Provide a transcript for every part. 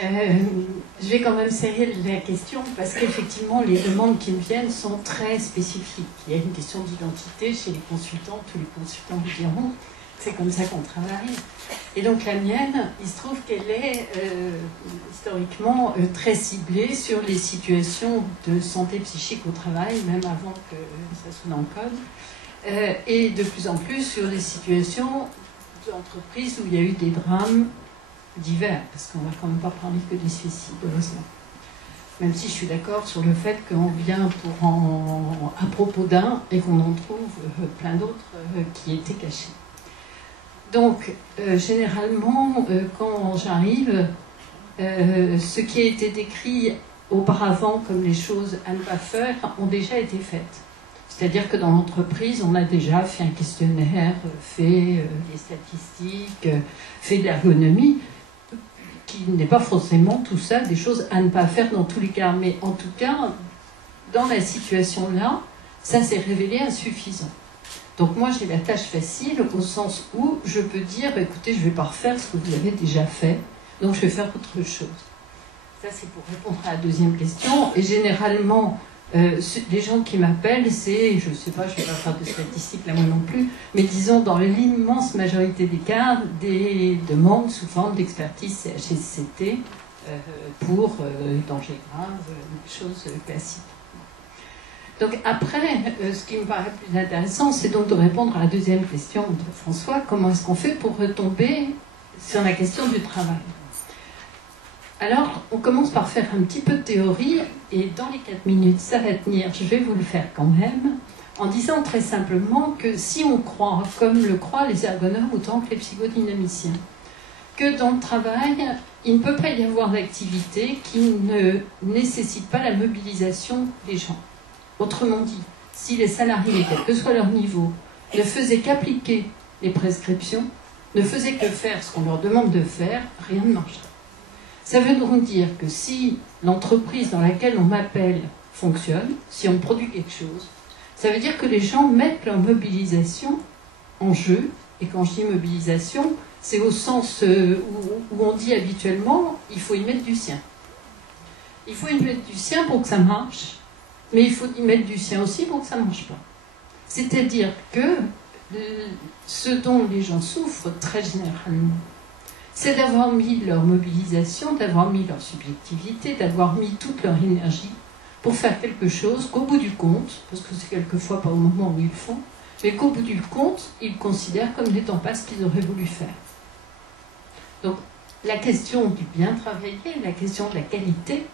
Je vais quand même serrer la question parce qu'effectivement, les demandes qui me viennent sont très spécifiques. Il y a une question d'identité chez les consultants. Tous les consultants vous diront que c'est comme ça qu'on travaille. Et donc la mienne, il se trouve qu'elle est historiquement très ciblée sur les situations de santé psychique au travail, même avant que ça soit dans le code, et de plus en plus sur les situations d'entreprise où il y a eu des drames divers, parce qu'on ne va quand même pas parler que des suicides, heureusement. Même si je suis d'accord sur le fait qu'on vient à propos d'un et qu'on en trouve plein d'autres qui étaient cachés. Donc, généralement, quand j'arrive, ce qui a été décrit auparavant comme les choses à ne pas faire ont déjà été faites. C'est-à-dire que dans l'entreprise, on a déjà fait un questionnaire, fait des statistiques, fait de l'ergonomie, qui n'est pas forcément tout ça, des choses à ne pas faire dans tous les cas. Mais en tout cas, dans la situation-là, ça s'est révélé insuffisant. Donc moi, j'ai la tâche facile au sens où je peux dire, écoutez, je ne vais pas refaire ce que vous avez déjà fait, donc je vais faire autre chose. Ça, c'est pour répondre à la deuxième question. Et généralement, les gens qui m'appellent, c'est, je ne sais pas, je ne vais pas faire de statistiques là moi non plus, mais disons dans l'immense majorité des cas, des demandes sous forme d'expertise CHSCT pour dangers graves, choses classiques. Donc après, ce qui me paraît plus intéressant, c'est donc de répondre à la deuxième question de François, comment est-ce qu'on fait pour retomber sur la question du travail ? Alors, on commence par faire un petit peu de théorie, et dans les 4 minutes, ça va tenir, je vais vous le faire quand même, en disant très simplement que si on croit, comme le croient les ergonomes autant que les psychodynamiciens, que dans le travail, il ne peut pas y avoir d'activité qui ne nécessite pas la mobilisation des gens. Autrement dit, si les salariés, quel que soit leur niveau, ne faisaient qu'appliquer les prescriptions, ne faisaient que faire ce qu'on leur demande de faire, rien ne marcherait. Ça veut donc dire que si l'entreprise dans laquelle on m'appelle fonctionne, si on produit quelque chose, ça veut dire que les gens mettent leur mobilisation en jeu. Et quand je dis mobilisation, c'est au sens où on dit habituellement, il faut y mettre du sien. Il faut y mettre du sien pour que ça marche, mais il faut y mettre du sien aussi pour que ça ne marche pas. C'est-à-dire que ce dont les gens souffrent très généralement, c'est d'avoir mis leur mobilisation, d'avoir mis leur subjectivité, d'avoir mis toute leur énergie pour faire quelque chose qu'au bout du compte, parce que c'est quelquefois pas au moment où ils le font, mais qu'au bout du compte, ils considèrent comme n'étant pas ce qu'ils auraient voulu faire. Donc, la question du bien travailler, la question de la qualité,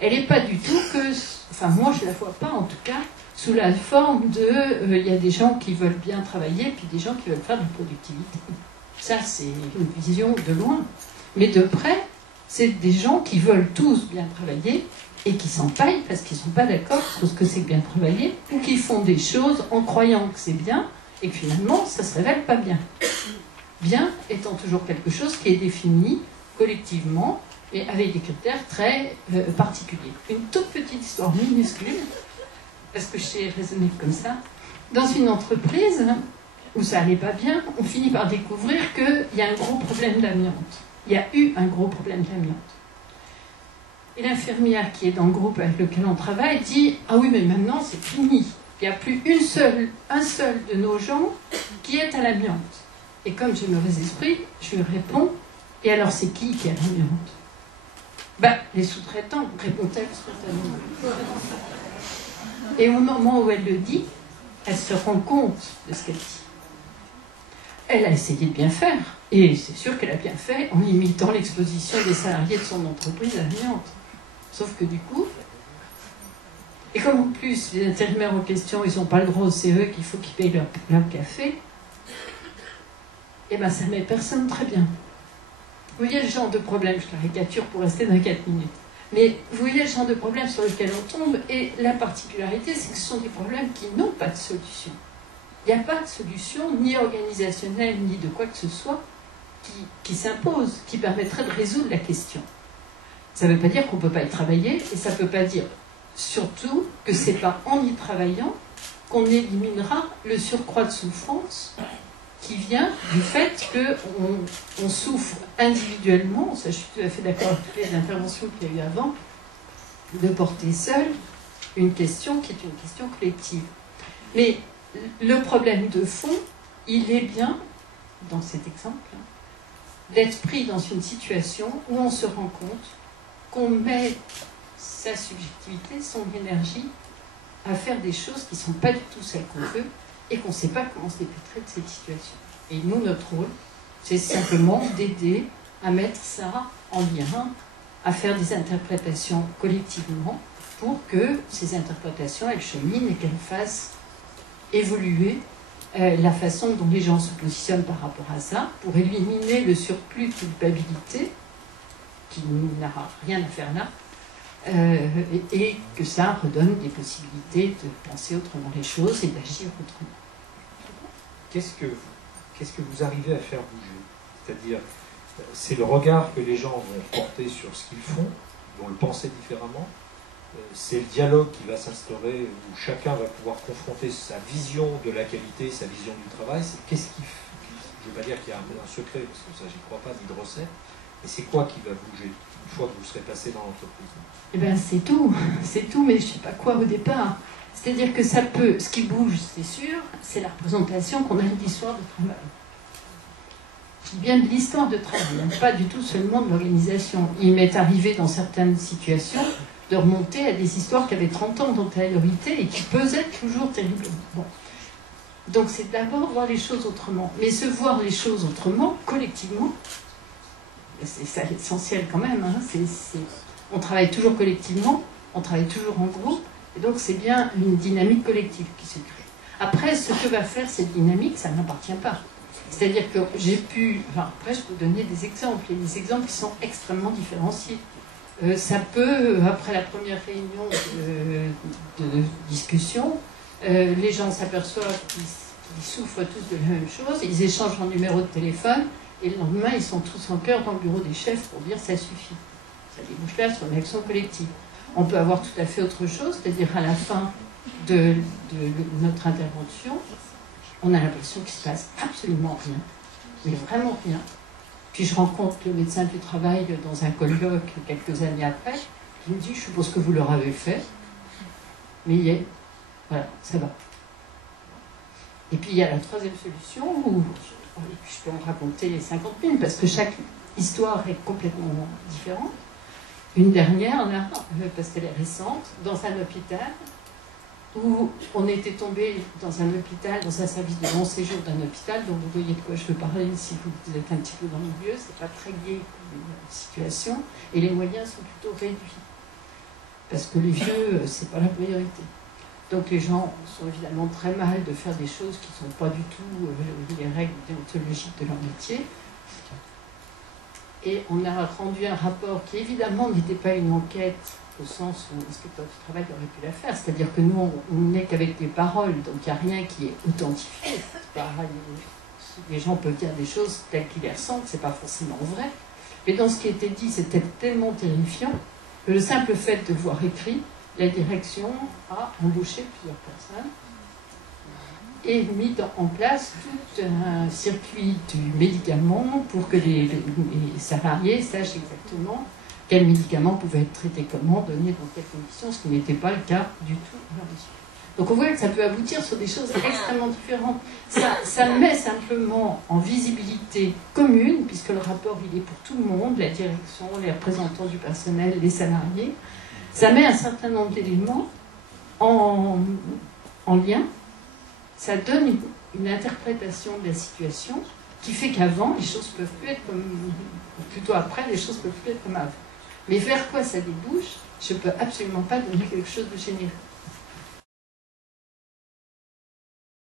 elle n'est pas du tout que, enfin moi je ne la vois pas en tout cas, sous la forme de, il y a des gens qui veulent bien travailler, puis des gens qui veulent faire de la productivité. Ça, c'est une vision de loin. Mais de près, c'est des gens qui veulent tous bien travailler et qui s'empaillent parce qu'ils ne sont pas d'accord sur ce que c'est que bien travailler, ou qui font des choses en croyant que c'est bien et que finalement, ça ne se révèle pas bien. Bien étant toujours quelque chose qui est défini collectivement et avec des critères très particuliers. Une toute petite histoire minuscule, parce que je sais raisonner comme ça. Dans une entreprise où ça n'allait pas bien, on finit par découvrir qu'il y a un gros problème d'amiante. Il y a eu un gros problème d'amiante. Et l'infirmière qui est dans le groupe avec lequel on travaille dit « Ah oui, mais maintenant c'est fini. Il n'y a plus un seul de nos gens qui est à l'amiante. » Et comme j'ai mauvais esprit, je lui réponds « Et alors c'est qui est à l'amiante ?» Ben, les sous-traitants, répond-elle spontanément. Et au moment où elle le dit, elle se rend compte de ce qu'elle dit. Elle a essayé de bien faire, et c'est sûr qu'elle a bien fait en limitant l'exposition des salariés de son entreprise à l'amiante. Sauf que du coup, et comme en plus les intérimaires en question, ils n'ont pas le droit au CE, qu'il faut qu'ils payent leur café, et bien ça ne met personne très bien. Vous voyez le genre de problème, je caricature pour rester dans 4 minutes, mais vous voyez le genre de problème sur lequel on tombe, et la particularité, c'est que ce sont des problèmes qui n'ont pas de solution. Il n'y a pas de solution, ni organisationnelle, ni de quoi que ce soit, qui s'impose, qui permettrait de résoudre la question. Ça ne veut pas dire qu'on ne peut pas y travailler, et ça ne peut pas dire surtout que ce n'est pas en y travaillant qu'on éliminera le surcroît de souffrance qui vient du fait qu'on souffre individuellement, ça je suis tout à fait d'accord avec toutes les interventions qu'il y a eu avant, de porter seul une question qui est une question collective. Mais le problème de fond, il est bien, dans cet exemple, d'être pris dans une situation où on se rend compte qu'on met sa subjectivité, son énergie, à faire des choses qui ne sont pas du tout celles qu'on veut et qu'on ne sait pas comment se dépêtrer de cette situation. Et nous, notre rôle, c'est simplement d'aider à mettre ça en lien, à faire des interprétations collectivement pour que ces interprétations, elles cheminent et qu'elles fassent évoluer la façon dont les gens se positionnent par rapport à ça, pour éliminer le surplus de culpabilité, qui n'a rien à faire là, et que ça redonne des possibilités de penser autrement les choses et d'agir autrement. Qu'est-ce que vous arrivez à faire bouger? C'est-à-dire, c'est le regard que les gens vont porter sur ce qu'ils font, ils vont le penser différemment, c'est le dialogue qui va s'instaurer où chacun va pouvoir confronter sa vision de la qualité, sa vision du travail. Qu'est-ce qui, je ne veux pas dire qu'il y a un secret, parce que ça, j'y crois pas, ni de recette, mais c'est quoi qui va bouger une fois que vous serez passé dans l'entreprise? Eh bien, c'est tout, mais je ne sais pas quoi au départ. C'est-à-dire que ça peut, ce qui bouge, c'est sûr, c'est la représentation qu'on a de l'histoire de travail. Je dis bien de l'histoire de travail, pas du tout seulement de l'organisation. Il m'est arrivé dans certaines situations de remonter à des histoires qui avaient 30 ans d'antériorité et qui pesaient toujours terriblement. Bon. Donc c'est d'abord voir les choses autrement. Mais se voir les choses autrement, collectivement, c'est ça l'essentiel quand même. Hein. On travaille toujours collectivement, on travaille toujours en groupe, et donc c'est bien une dynamique collective qui se crée. Après, ce que va faire cette dynamique, ça ne m'appartient pas. C'est-à-dire que j'ai pu... Enfin, après, je peux donner des exemples, et des exemples qui sont extrêmement différenciés. Ça peut, après la première réunion de discussion, les gens s'aperçoivent qu'ils souffrent tous de la même chose, ils échangent leur numéro de téléphone, et le lendemain, ils sont tous en chœur dans le bureau des chefs pour dire « ça suffit ». Ça débouche là sur une action collective. On peut avoir tout à fait autre chose, c'est-à-dire à la fin de notre intervention, on a l'impression qu'il ne se passe absolument rien, mais vraiment rien. Puis je rencontre le médecin du travail dans un colloque quelques années après, qui me dit « je suppose que vous leur avez fait, mais voilà, ça va ». Et puis il y a la troisième solution, où je peux en raconter les 50 000, parce que chaque histoire est complètement différente. Une dernière, là, parce qu'elle est récente, dans un hôpital, où on était tombé dans un hôpital, dans un service de long séjour d'un hôpital, donc vous voyez de quoi je veux parler si vous êtes un petit peu dans le milieu, c'est pas très gai comme situation, et les moyens sont plutôt réduits. Parce que les vieux, c'est pas la priorité. Donc les gens sont évidemment très mal de faire des choses qui ne sont pas du tout les règles déontologiques de leur métier. Et on a rendu un rapport qui évidemment n'était pas une enquête au sens où l'inspecteur du travail aurait pu la faire. C'est-à-dire que nous, on n'est qu'avec des paroles, donc il n'y a rien qui est authentifié. Les gens peuvent dire des choses telles qu'ils les ressentent, c'est pas forcément vrai. Mais dans ce qui était dit, c'était tellement terrifiant que le simple fait de voir écrit, la direction a embauché plusieurs personnes et mis en place tout un circuit du médicament pour que les salariés sachent exactement quels médicaments pouvaient être traités comment, donnés dans quelles conditions, ce qui n'était pas le cas du tout à leur issue. Donc on voit que ça peut aboutir sur des choses extrêmement différentes. Ça met simplement en visibilité commune, puisque le rapport il est pour tout le monde, la direction, les représentants du personnel, les salariés. Ça met un certain nombre d'éléments en lien. Ça donne une interprétation de la situation qui fait qu'avant, les choses peuvent plus être comme... Plutôt après, les choses peuvent plus être comme avant. Mais vers quoi ça débouche, je ne peux absolument pas donner quelque chose de générique.